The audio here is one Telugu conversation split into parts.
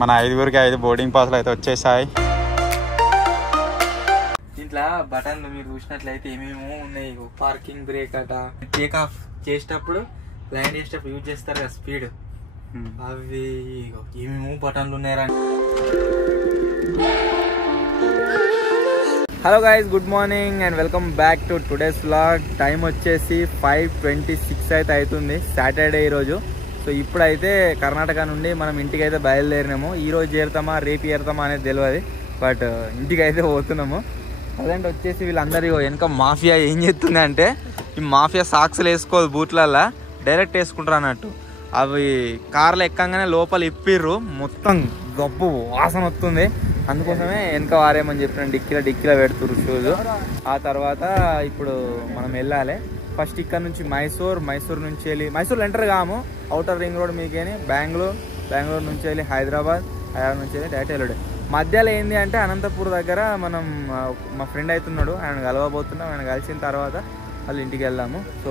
మన 5గురికి 5 బోర్డింగ్ పాస్లు అయితే వచ్చేసాయి. దీంట్లో బటన్లు మీరు చూసినట్లయితే ఏమేమో ఉన్నాయి. పార్కింగ్ బ్రేక్ అట, టేక్ ఆఫ్ చేసేటప్పుడు ల్యాండ్ చేసేటప్పుడు యూజ్ చేస్తారు కదా స్పీడ్, అవి ఏమేమో బటన్లు ఉన్నాయరా. Hello guys, good morning and welcome back to today's vlog. Time వచ్చేసి 5:26 అయితే అవుతుంది, సాటర్డే ఈరోజు. సో ఇప్పుడైతే కర్ణాటక నుండి మనం ఇంటికి అయితే బయలుదేరినాము. ఈరోజు చేరుతామా రేపు చేరుతామా అనేది తెలియదు, బట్ ఇంటికి అయితే పోతున్నాము. అదంటే వచ్చేసి వీళ్ళందరూ వెనక మాఫియా ఏం చేస్తుంది అంటే, ఈ మాఫియా సాక్స్లు వేసుకోదు బూట్లల్లా, డైరెక్ట్ వేసుకుంటారు అన్నట్టు. అవి కార్లు ఎక్కంగానే లోపల ఇప్పిర్రు, మొత్తం గబ్బు వాసన వస్తుంది. అందుకోసమే వెనక వారేమని చెప్పిన డిక్కీలో పెడుతుర్రు షూస్. ఆ తర్వాత ఇప్పుడు మనం వెళ్ళాలి. ఫస్ట్ ఇక్కడ నుంచి మైసూర్ నుంచి వెళ్ళి మైసూర్లో ఎంటర్ కాము, అవుటర్ రింగ్ రోడ్ మీకేని బెంగళూరు నుంచి వెళ్ళి హైదరాబాద్ నుంచి వెళ్ళి డైరెక్ట్ వెళ్ళాడు. మధ్యలో ఏంది అంటే అనంతపూర్ దగ్గర మనం మా ఫ్రెండ్ అవుతున్నాడు, ఆయన కలవబోతున్నాం. ఆయన కలిసిన తర్వాత వాళ్ళు ఇంటికి వెళ్దాము. So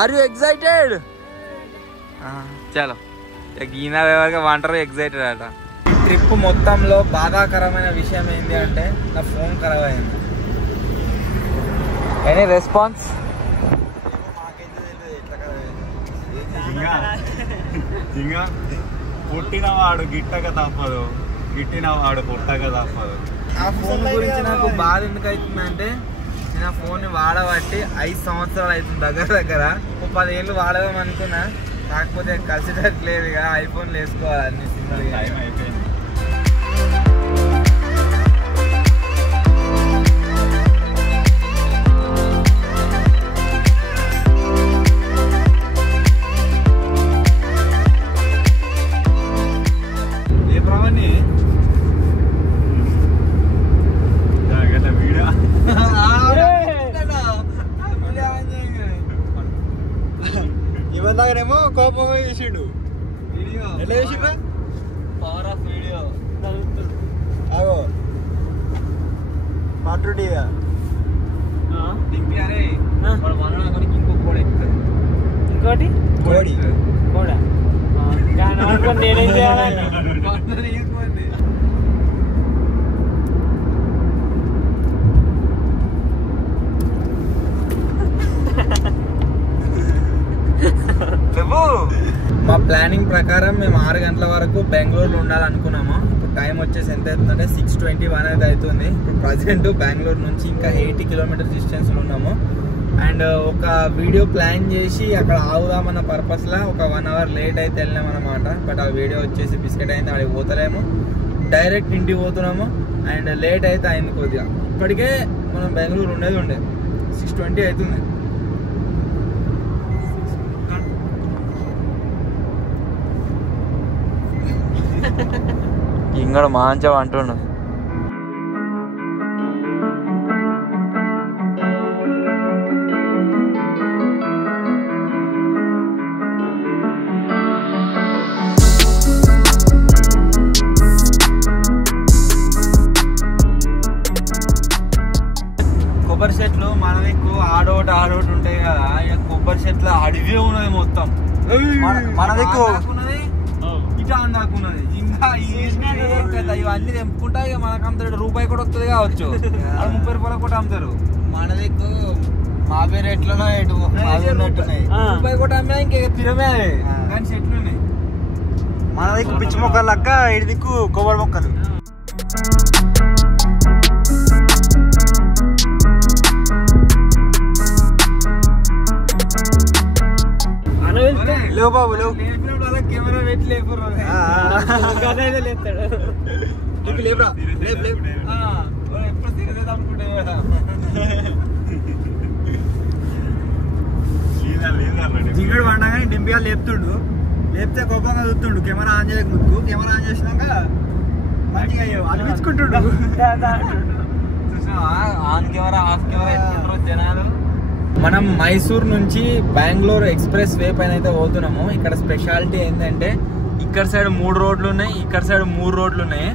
are you excited? చలో, గీనా ఎవరికి వంటరు ఎక్సైటెడ్ అట. ట్రిప్ మొత్తంలో బాధాకరమైన విషయం ఏంటి అంటే నా ఫోన్ ఖరాబ్ అయింది. Any response? పుట్టినవాడు గిట్టక తప్పదు, గిట్టినవాడు పుట్టక తప్పదు. ఆ ఫోన్ గురించి నాకు బాధ ఎందుకు అవుతుందంటే, నేను ఆ ఫోన్ వాడబట్టి 5 సంవత్సరాలు అవుతుంది దగ్గర. 10 ఏళ్ళు వాడదాం అనుకున్నా, కాకపోతే కలిసేటట్లేదు. ఇక ఐఫోన్లు వేసుకోవాలి అన్ని సింగిల్ టైం అయిపోయింది. ఇవన్నాగనేమో కోపం చేసిండు. ఎట్లా చేసిండ్రా? పవర్ ఆఫ్ వీడియో అగో పాటుడిగా దింపారే. ఇంకో కోడి ఎక్కుతుంది, ఇంకోటి కోడ నేనేం చేయాలండి? మా ప్లానింగ్ ప్రకారం మేము 6 గంటల వరకు బెంగళూరులో ఉండాలనుకున్నాము. ఇప్పుడు టైం వచ్చేసి ఎంత అవుతుందంటే 6:21 అనేది అవుతుంది. ఇప్పుడు ప్రజెంట్ బెంగళూరు నుంచి ఇంకా 80 కిలోమీటర్స్ డిస్టెన్స్లో ఉన్నాము. అండ్ ఒక వీడియో ప్లాన్ చేసి అక్కడ ఆగుదామన్న పర్పస్లో ఒక 1 అవర్ లేట్ అయితే వెళ్ళినాం అన్నమాట. బట్ ఆ వీడియో వచ్చేసి బిస్కెట్ అయింది, అక్కడికి పోతలేము, డైరెక్ట్ ఇంటికి పోతున్నాము. అండ్ లేట్ అయితే అయింది కొద్దిగా. ఇప్పటికే మనం బెంగళూరు ఉండే 6:20 అవుతుంది. ఇంకడ మంచిగా అంటుండు. కొబ్బరి చెట్లు మనకు ఆడోటి ఉంటాయి కదా, ఇక కొబ్బరి చెట్ల అడవి ఉన్నది మొత్తం. మన దగ్గర అందాకున్నది ఇంకా ఇవన్నీ తెంపుకుంటా. ఇక మనకు అమ్ముతాడు, రూపాయి కూడా వస్తుంది కావచ్చు, అది 30 రూపాయలు కూడా అమ్ముతారు. మన దగ్గర మా పేరు ఎట్లనో రూపాయి కూడా అమ్మినా ఇంక తిరమే కానీ చెట్లు ఉన్నాయి. మన దగ్గర పిచ్చి మొక్కలు లక్క, ఇటు దిక్కు కొబ్బరి మొక్కలు. లేవు బాబు లేవు, కెమెరా పెట్టి లేపురా. ఎప్పుడు తిరగదు అనుకుంటే జింగడు పండగానే డింపియాలు లేపుతుండు. లేపితే కోపంగా చూస్తుండు, కెమెరా ఆన్ చేయక ముందుకు. కెమెరా ఆన్ చేసినాక మంచిగా అనిపించుకుంటుండు. ఆన్ కెమెరా ఆఫ్ కెమెరా ఎత్తుకుంటారు జనాలు. మనం మైసూర్ నుంచి బెంగళూరు ఎక్స్ప్రెస్ వే పైన అయితే పోతున్నాము. ఇక్కడ స్పెషాలిటీ ఏంటంటే, ఇక్కడ సైడ్ 3 రోడ్లు ఉన్నాయి, ఇక్కడ సైడ్ 3 రోడ్లు ఉన్నాయి.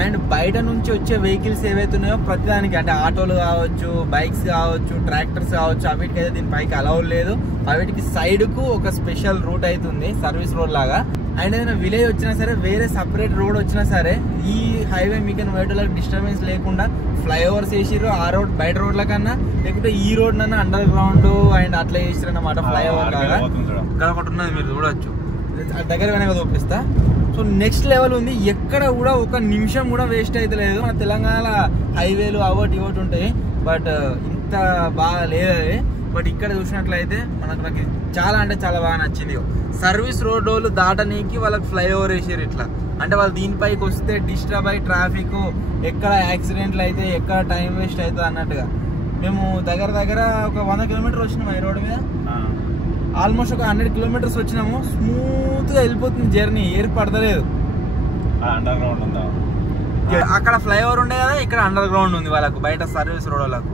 అండ్ బయట నుంచి వచ్చే వెహికల్స్ ఏవైతే ఉన్నాయో ప్రతిదానికి, అంటే ఆటోలు కావచ్చు, బైక్స్ కావచ్చు, ట్రాక్టర్స్ కావచ్చు, అవిటికైతే దీని పైకి అలౌ లేదు. అవిటికి సైడ్కు ఒక స్పెషల్ రూట్ అవుతుంది, సర్వీస్ రోడ్ లాగా. అండ్ ఏదైనా విలేజ్ వచ్చినా సరే, వేరే సపరేట్ రోడ్ వచ్చినా సరే, ఈ హైవే మీకు బయటలకు డిస్టర్బెన్స్ లేకుండా ఫ్లైఓవర్స్ వేసిర్రు. ఆ రోడ్ బయట రోడ్ల కన్నా, లేకుంటే ఈ రోడ్ నన్నా అండర్ గ్రౌండ్ అండ్ అట్లా వేసిర్రు అన్నమాట. ఫ్లైఓవర్ లాగా ఇక్కడ ఒకటి ఉన్నది, మీరు చూడొచ్చు. దగ్గర వెనక చూపిస్తా. సో నెక్స్ట్ లెవెల్ ఉంది. ఎక్కడ కూడా ఒక నిమిషం కూడా వేస్ట్ అయితే లేదు. మన తెలంగాణ హైవేలు అవటి ఇవటి ఉంటాయి, బట్ ఇంత బాగా లేదు అది. బట్ ఇక్కడ చూసినట్లయితే నాకు చాలా అంటే చాలా బాగా నచ్చింది. సర్వీస్ రోడ్ వాళ్ళు దాటనీకి వాళ్ళకి ఫ్లైఓవర్ వేసారు ఇట్లా. అంటే వాళ్ళు దీనిపైకి వస్తే డిస్టర్బ్ అయ్యి ట్రాఫిక్, ఎక్కడ యాక్సిడెంట్లు అయితే, ఎక్కడ టైం వేస్ట్ అవుతుంది అన్నట్టుగా. మేము దగ్గర ఒక 100 కిలోమీటర్ వచ్చినాము ఈ రోడ్డు మీద. ఆల్మోస్ట్ ఒక 100 కిలోమీటర్స్ వచ్చినాము. స్మూత్ గా వెళ్ళిపోతుంది జర్నీ, ఏర్పడతలేదు. అండర్ గ్రౌండ్ ఉందా? అక్కడ ఫ్లైఓవర్ ఉండే కదా, ఇక్కడ అండర్ గ్రౌండ్ ఉంది వాళ్ళకు, బయట సర్వీస్ రోడ్ వాళ్ళకు.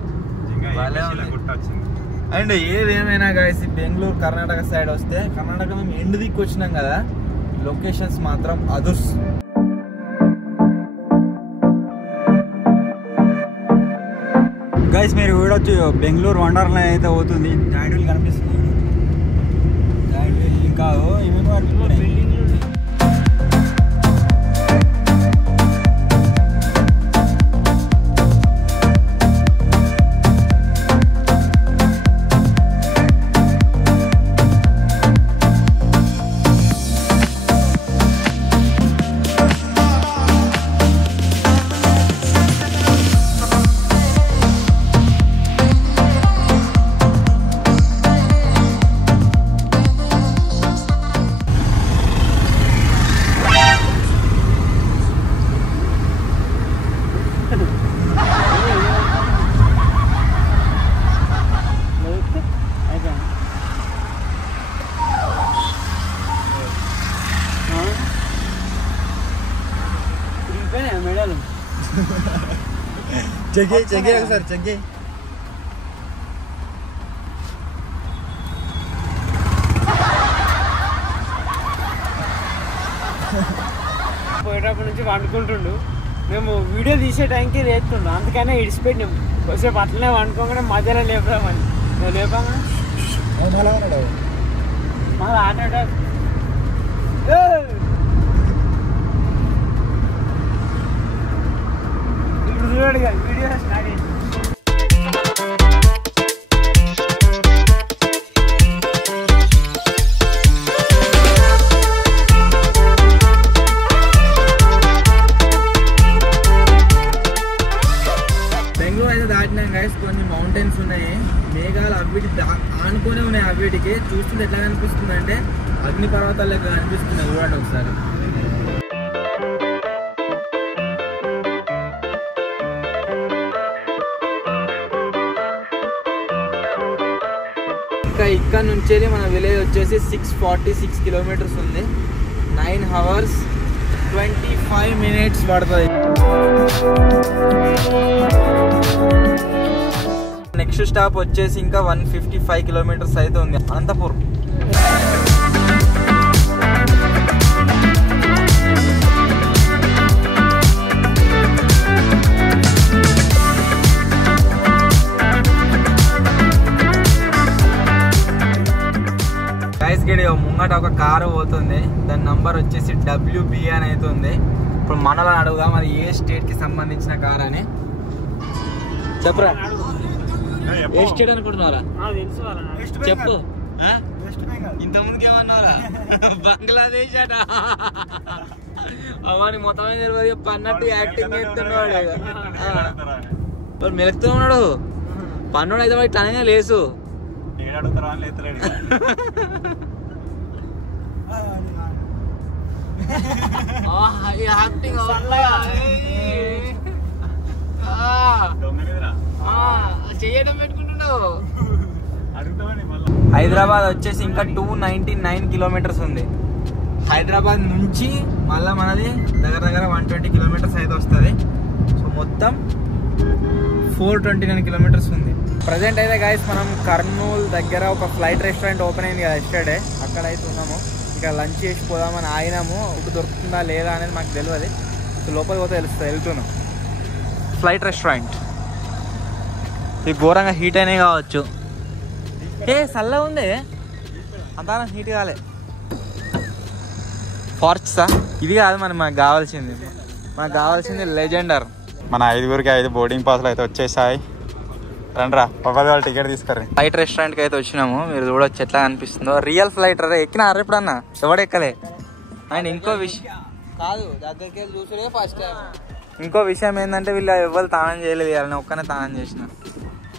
అండ్ ఏదేమైనా గైస్, బెంగళూరు కర్ణాటక సైడ్ వస్తే, కర్ణాటక మేము ఎండ్ దిక్కు వచ్చినాం కదా, లొకేషన్స్ మాత్రం అదుర్స్. గైస్ మీరు చూడొచ్చు, బెంగళూరు వండర్లాండ్ అయితే అవుతుంది. జాయింట్ వీల్ కనిపిస్తుంది. జాయింట్ వీల్ ఇంకా ఏమేమి బిల్డింగ్. చెక్ ఒకసారి చెక్. పోయేటప్పటి నుంచి వండుకుంటుండు. మేము వీడియో తీసే టైంకి లేస్తుండు, అందుకనే ఇడిచిపెట్టినాము. కొద్దిసేపు అట్లనే వండుకోగానే మధ్యలో లేపామని. మేము లేపామని మళ్ళీ ఆట ఇప్పుడు చూడండి వీడియో స్టార్ట్ చేసి. బెంగళూరు అయితే దాటినాం గైస్. కొన్ని మౌంటైన్స్ ఉన్నాయి, మేఘాలు అవిటి ఆనుకునే ఉన్నాయి. అవిటికి చూస్తుంటే ఎట్లా కనిపిస్తుంది అంటే అగ్ని పర్వతాలు లెక్క కనిపిస్తున్నాయి. చూడండి ఒకసారి. ఇంకా ఇక్కడ నుంచి మన విలేజ్ వచ్చేసి 646 కిలోమీటర్స్ ఉంది. 9 hours 25 minutes పడుతుంది. నెక్స్ట్ స్టాప్ వచ్చేసి ఇంకా 155 కిలోమీటర్స్ అయితే ఉంది, అనంతపూర్. ముంగట ఒక కారు పోతుంది, దాని నంబర్ వచ్చేసి WB అని అవుతుంది. ఇప్పుడు మనలో అడుగుదాం అది ఏ స్టేట్ కి సంబంధించిన కార్ అని. చెప్పరా, ఏ స్టేట్ అనుకుంటున్నారా? చెప్పు. ఇంతకుముందుకు ఏమన్నారా? బంగ్లాదేశ్ అట. అవన్నీ మొత్తం తెలియదు, పన్నట్టు యాక్టింగ్ చేస్తున్నాడు. మెలుగుతూ ఉన్నాడు పన్నుడు అయితే ఇట్లా అనగా లేసు. చేయడం పెట్టుకుంటున్నావు. హైదరాబాద్ వచ్చేసి ఇంకా 299 కిలోమీటర్స్ ఉంది. హైదరాబాద్ నుంచి మళ్ళీ మనది దగ్గర 120 కిలోమీటర్స్ అయితే వస్తుంది. సో మొత్తం 429 కిలోమీటర్స్ ఉంది. ప్రజెంట్ అయితే గైస్ మనం కర్నూలు దగ్గర ఒక ఫ్లైట్ రెస్టారెంట్ ఓపెన్ అయింది కదా ఎస్టర్డే, అక్కడ అయితే ఉన్నాము. ఇంకా లంచ్ చేసి పోదామని ఆగినాము. ఒక దొరుకుతుందా లేదా అనేది మాకు తెలియదు. సో లోపలికి పోతే తెలుస్తుంది. వెళ్తున్నాం ఫ్లైట్ రెస్టారెంట్. ఇది ఘోరంగా హీట్ అయినాయి కావచ్చు. చల్లగా ఉంది, అంతా హీట్ కాలే. ఫార్చ్సా ఇది కాదు మనకు కావాల్సింది లెజెండర్. మన 5గురికి 5 బోర్డింగ్ పాస్లు అయితే వచ్చేసాయి. రండి రా పబ్బాయి వాళ్ళు టికెట్ తీసుకుర్రి. ఫ్లైట్ రెస్టారెంట్కి అయితే వచ్చినాము. మీరు చూడొచ్చు ఎట్లా అనిపిస్తుందో. రియల్ ఫ్లైట్ రే ఎక్కినారు ఎప్పుడన్నా ఎవడెక్కలే. అండ్ ఇంకో విషయం ఏంటంటే వీళ్ళు ఎవరు తానం చేయలేదు, వాళ్ళని ఒక్కనే తానం చేసిన.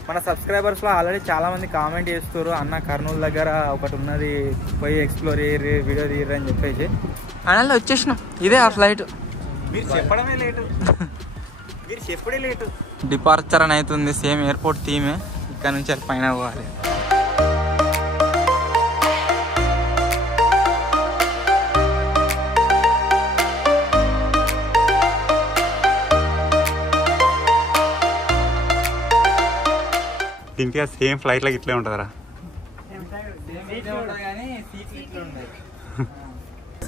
మన సబ్స్క్రైబర్స్లో ఆల్రెడీ చాలా మంది కామెంట్ చేస్తారు, అన్న కర్నూలు దగ్గర ఒకటి ఉన్నది పోయి ఎక్స్ప్లోర్ చేయరు, వీడియో తీయరు అని చెప్పేసి. అలా వచ్చేసినాం. ఇదే ఆ ఫ్లైట్. మీరు చెప్పడమే లేటు. డిపార్చర్ అని అవుతుంది. సేమ్ ఎయిర్పోర్ట్ థీమే. ఇక్కడ నుంచి అది పైన పోవాలి. దీనికి సేమ్ ఫ్లైట్లోకి ఇట్లే ఉంటుందిరా.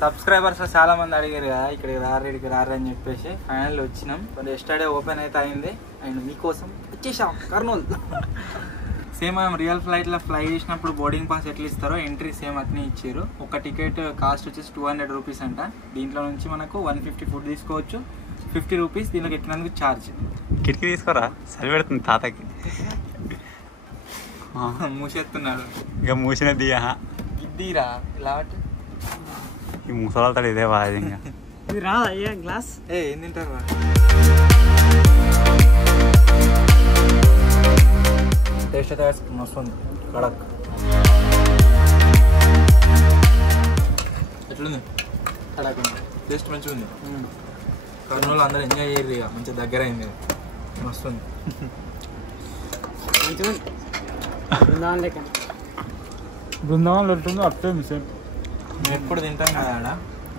సబ్స్క్రైబర్స్ చాలా మంది అడిగారు కదా ఇక్కడికి రారు అని చెప్పేసి ఫైనల్ వచ్చినాం. ఎస్టర్డే ఓపెన్ అయితే అయింది అండ్ మీకోసం వచ్చేసాం కర్నూలు. సేమ్ మనం రియల్ ఫ్లైట్లో ఫ్లై చేసినప్పుడు బోర్డింగ్ పాస్ ఎట్లా ఇస్తారో ఎంట్రీ సేమ్ అట్నే ఇచ్చారు. ఒక టికెట్ కాస్ట్ వచ్చేసి 200 రూపీస్ అంట. దీంట్లో నుంచి మనకు 150 ఫుడ్ తీసుకోవచ్చు, 50 రూపీస్ దీనికి ఎక్కినందుకు ఛార్జ్. కిటికీ తీసుకోరా చలి పెడుతుంది తాతకి. మూసేస్తున్నాడు ఇక మూసినది ఇద్దీరా ఇలా ఈ ముసలాలతో ఇదే బాధ. ఇంకా ఇది రాదా అయ్యా గ్లాస్? ఏం తింటారు టేస్ట్ అయితే వస్తుంది. కడక్ ఎట్లుంది? కడక్ టేస్ట్ మంచిగా ఉంది. కర్నూలు అందరూ ఎంజాయ్ చేయరు ఇక మంచిగా దగ్గర అయింది. వస్తుంది మంచిగా బృందావన్ లెక్క. బృందావన్ ఎట్లుందో అట్లే మిషన్. మేము ఎప్పుడు తింటాం కదా ఆడ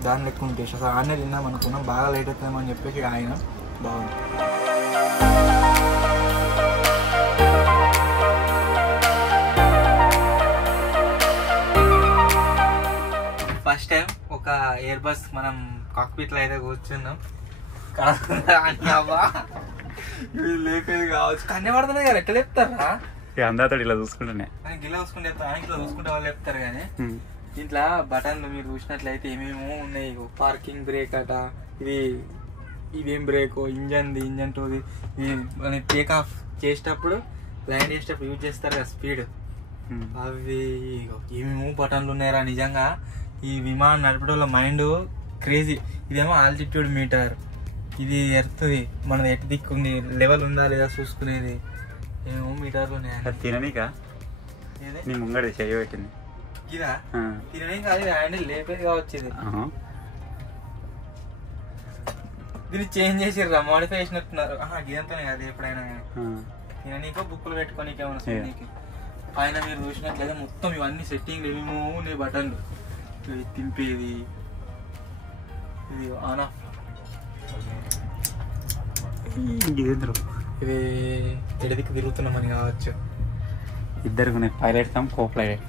దాని లెక్క ఉంటే అసలు ఆడనే తిందాం అనుకున్నాం. బాగా లేట్ అవుతామని చెప్పేసి ఆయన బాగుంది. ఫస్ట్ టైం ఒక ఎయిర్ బస్ మనం కాక్పిట్లో అయితే కూర్చున్నాం. లేపేది కావచ్చు కన్నీ పడుతున్నాయి కదా ఎట్లా చెప్తారా? అందరితో ఇలా చూసుకుంటానే గిలా చూసుకుంటే ఇట్లా చూసుకుంటే వాళ్ళు చెప్తారు. కానీ దీంట్లో బటన్లు మీరు చూసినట్లయితే ఏమేమో ఉన్నాయి. పార్కింగ్ బ్రేక్ అట, ఇదేం బ్రేక్, ఇంజన్ టూది, ఇది టేక్ ఆఫ్ చేసేటప్పుడు ల్యాండ్ చేసేటప్పుడు యూజ్ చేస్తారు కదా స్పీడ్, అవి ఏమేమో బటన్లు ఉన్నాయరా. నిజంగా ఈ విమానం నడిపేటోళ్ళ మైండ్ క్రేజీ. ఇదేమో ఆల్టిట్యూడ్ మీటర్, ఇది ఎర్త్ది మన ఎటు దిక్కుంది లెవెల్ ఉందా లేదా చూసుకునేది. ఏమో మీటర్లు ఉన్నాయి. తిననీకా నీ ముంగడి చేయబెట్టింది ఇదా తినడం కాదు, హ్యాండిల్ లేపేది కావచ్చు. దీన్ని చేంజ్ చేసిర్రా, మోడిఫై చేసినట్టున్నారు. ఇదంతానే కాదు ఎప్పుడైనా తిననీకో బుక్కులు పెట్టుకోనీకే ఏమన్నా. పైన మీరు చూసినట్లయితే మొత్తం ఇవన్నీ సెట్టింగ్లు ఏమేమో ఉన్నాయి. బటన్లు తింపేది, ఇది ఆన్ ఆఫ్, ఇది ఎడదికి తిరుగుతున్నామని కావచ్చు. ఇద్దరు పైలట్ కమ్ కో పైలట్.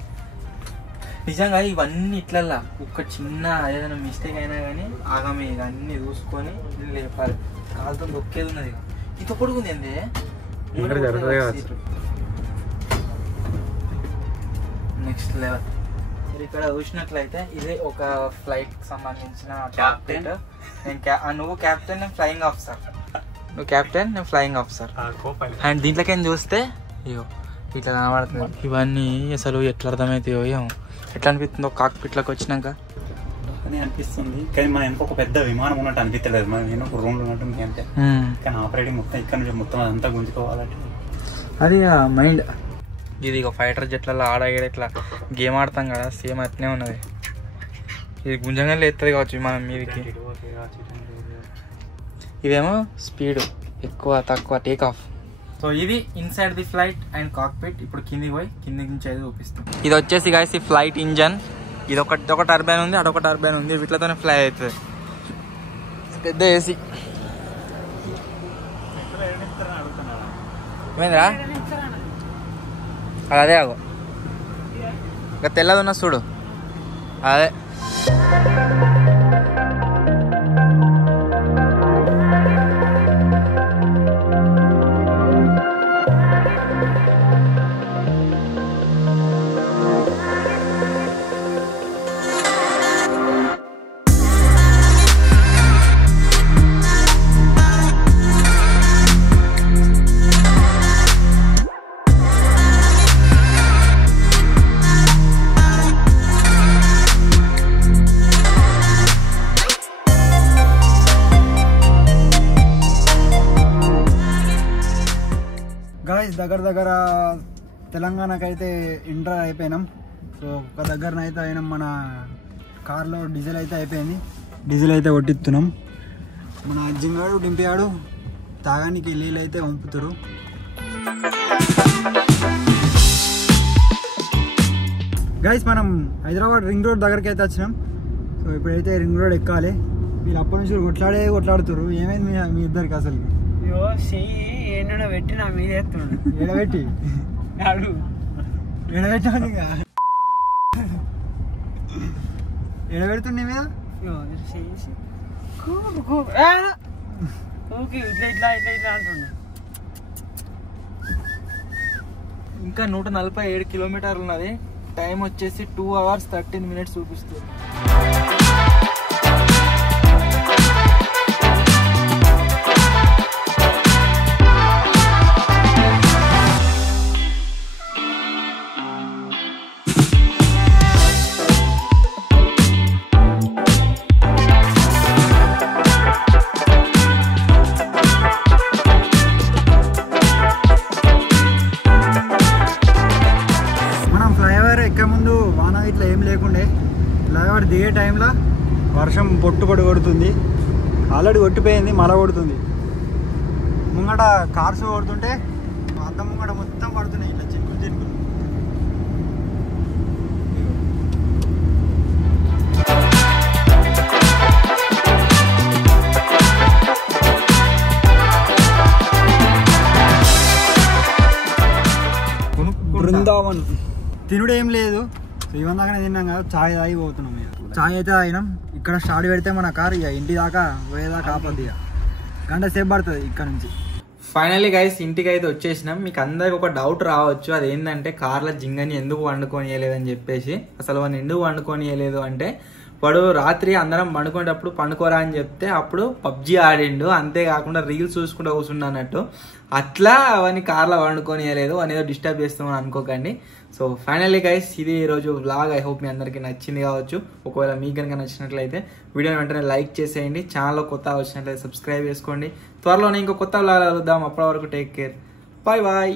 నిజంగా ఇవన్నీ ఇట్లల్లా ఒక్క చిన్న ఏదైనా మిస్టేక్ అయినా కానీ ఆగమే ఇక అన్ని చూసుకొని లేపాలి. కాలుతో దొక్కేది ఉన్నది. ఇంత పొడుగుంది ఏంది నెక్స్ట్ లెవెల్. మీరు ఇక్కడ చూసినట్లయితే ఇదే ఒక ఫ్లైట్ సంబంధించిన క్యాప్టెన్. నువ్వు క్యాప్టెన్, నేను ఫ్లయింగ్ ఆఫీసర్. నువ్వు క్యాప్టెన్, నేను ఫ్లయింగ్ ఆఫీసర్. అండ్ దీంట్లోకి చూస్తే ఇగో ఇట్లా కనబడుతుంది. ఇవన్నీ అసలు ఎట్లా అర్థమవుతాయో ఏమో. ఎట్లా అనిపిస్తుందో కాక్పిట్లోకి వచ్చినాక అని అనిపిస్తుంది. కానీ మన వెనక ఒక పెద్ద విమానం ఉన్నట్టు అనిపించలేదు. మన నేను ఒక రూమ్ లో ఉన్నట్టు అంతే. కానీ ఆపరేటింగ్ మొత్తం ఇక్కడ నుంచి మొత్తం అదంతా గుంజుకోవాలంటే అది మైండ్. ఇది ఒక ఫైటర్ జెట్లలో ఆడ ఇట్లా గేమ్ ఆడతాం కదా, సేమ్ అట్నే ఉన్నది. ఇది గుంజంగానే ఎత్తది కావచ్చు విమానం మీదకి. ఇదేమో స్పీడ్ ఎక్కువ తక్కువ టేక్ ఆఫ్. సో ఇది inside the flight and cockpit. ఇప్పుడు కిందికి పోయి కింది నుంచి అయితే చూపిస్తాం. ఇది వచ్చేసి గాయస్ ఈ ఫ్లైట్ ఇంజన్. ఇది ఒక టర్బైన్ ఉంది, అదొక టర్బైన్ ఉంది. వీటితోనే ఫ్లై అవుతుంది. పెద్ద ఏసీ. ఏమైందిరా అదే ఆగో ఇంకా తెల్లది ఉన్న చూడు అదే. గైస్ దగ్గర తెలంగాణకి అయితే ఎంటర్ అయిపోయినాం. సో ఒక దగ్గరనైతే అయినాం. మన కార్లో డీజిల్ అయితే అయిపోయింది. డీజిల్ అయితే కొట్టిస్తున్నాం. మన జింగాడు డింపాడు తాగానికి నీళ్ళు అయితే వంపుతారు. గైస్ మనం హైదరాబాద్ రింగ్ రోడ్ దగ్గరికి అయితే వచ్చినాం. సో ఇప్పుడైతే రింగ్ రోడ్ ఎక్కాలి. మీరు అప్పటి నుంచి కొట్లాడుతారు. ఏమైంది మీ ఇద్దరికి అసలు? ఏంటో పెట్టి నా మీద ఎత్తున్నాడు. ఎడబెట్టి ఎడబెడుతుంది మీద ఇట్లా అంటున్నా. ఇంకా 147 కిలోమీటర్లు ఉన్నది. టైం వచ్చేసి 2 hours 13 minutes చూపిస్తుంది. ఇట్లా ఏం లేకుండే ఫ్లైఓవర్ దిగే టైంలో వర్షం పొట్టుపడి కొడుతుంది. ఆల్రెడీ కొట్టిపోయింది, మళ్ళా కొడుతుంది. ముంగట కార్స్ కొడుతుంటే అద్దం ముంగట మొత్తం పడుతున్నాయి ఇట్లా చినుకులు చినుకులు. బృందావన్ తినుడు ఏం లేదు. ఇవన్న దాకానే తిన్నాం కదా, చాయ్ తాగి పోతున్నాం. చాయ్ అయితే తాగినాం. ఇక్కడ స్టార్ట్ పెడితే మన కార్ ఇక ఇంటి దాకా పోయేదాకా ఆపద్ది. ఇక గంట సేపు పడుతుంది ఇక్కడ నుంచి. ఫైనల్లీ గైస్ ఇంటికి అయితే వచ్చేసినాం. మీకు అందరికి ఒక డౌట్ రావచ్చు, అదేంటంటే కార్లో జింగని ఎందుకు వండుకోనియలేదని చెప్పేసి. అసలు వాడిని ఎందుకు వండుకోనియలేదు అంటే, వాడు రాత్రి అందరం పండుకునేటప్పుడు పండుకోరా అని చెప్తే అప్పుడు పబ్జీ ఆడిండు, అంతేకాకుండా రీల్స్ చూసుకుంటూ కూర్చుండు అన్నట్టు. అట్లా అవన్నీ కార్లో వండుకోనియలేదు. అని ఏదో డిస్టర్బ్ చేస్తామని అనుకోకండి. సో ఫైనల్లీ గైస్ ఇది ఈరోజు వ్లాగ్. ఐ హోప్ మీ అందరికీ నచ్చింది కావచ్చు. ఒకవేళ మీకు కనుక నచ్చినట్లయితే వీడియోని వెంటనే లైక్ చేసేయండి. ఛానల్లో కొత్తగా వచ్చినట్లయితే సబ్స్క్రైబ్ చేసుకోండి. త్వరలోనే ఇంకో కొత్త వ్లాగ్ కలుద్దాం. అప్పటి వరకు టేక్ కేర్. Bye bye.